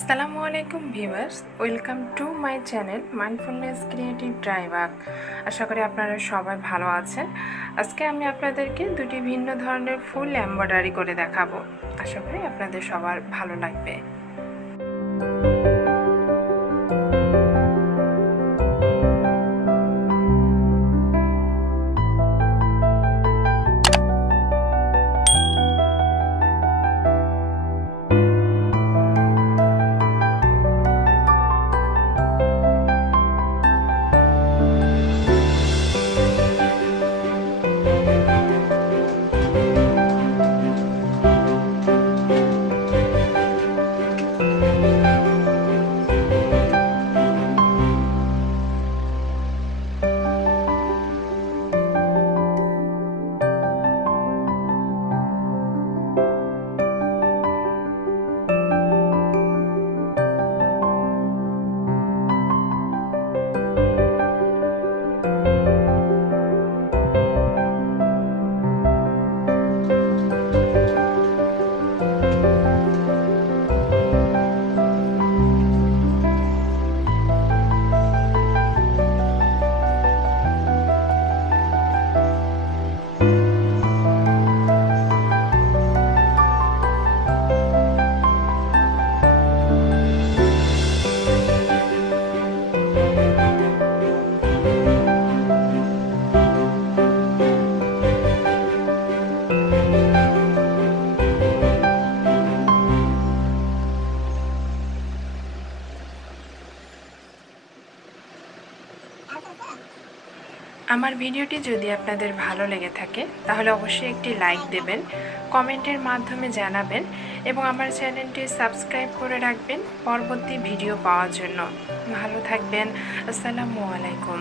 আসসালামু আলাইকুম viewers, welcome to my channel mindfulness creative driver. আশা করি আপনারা সবাই ভালো আছেন। আজকে আমি আপনাদেরকে দুটি ভিন্ন ধরনের ফুল এমব্রয়ডারি করে দেখাবো। আশা করি আপনাদের সবার ভালো লাগবে। আমার ভিডিওটি যদি আপনাদের ভালো লেগে থাকে তাহলে অবশ্যই একটি লাইক দেবেন, কমেন্টের মাধ্যমে জানাবেন এবং আমার চ্যানেলটি সাবস্ক্রাইব করে রাখবেন পরবর্তী ভিডিও পাওয়ার জন্য। ভালো থাকবেন। আসসালামু আলাইকুম।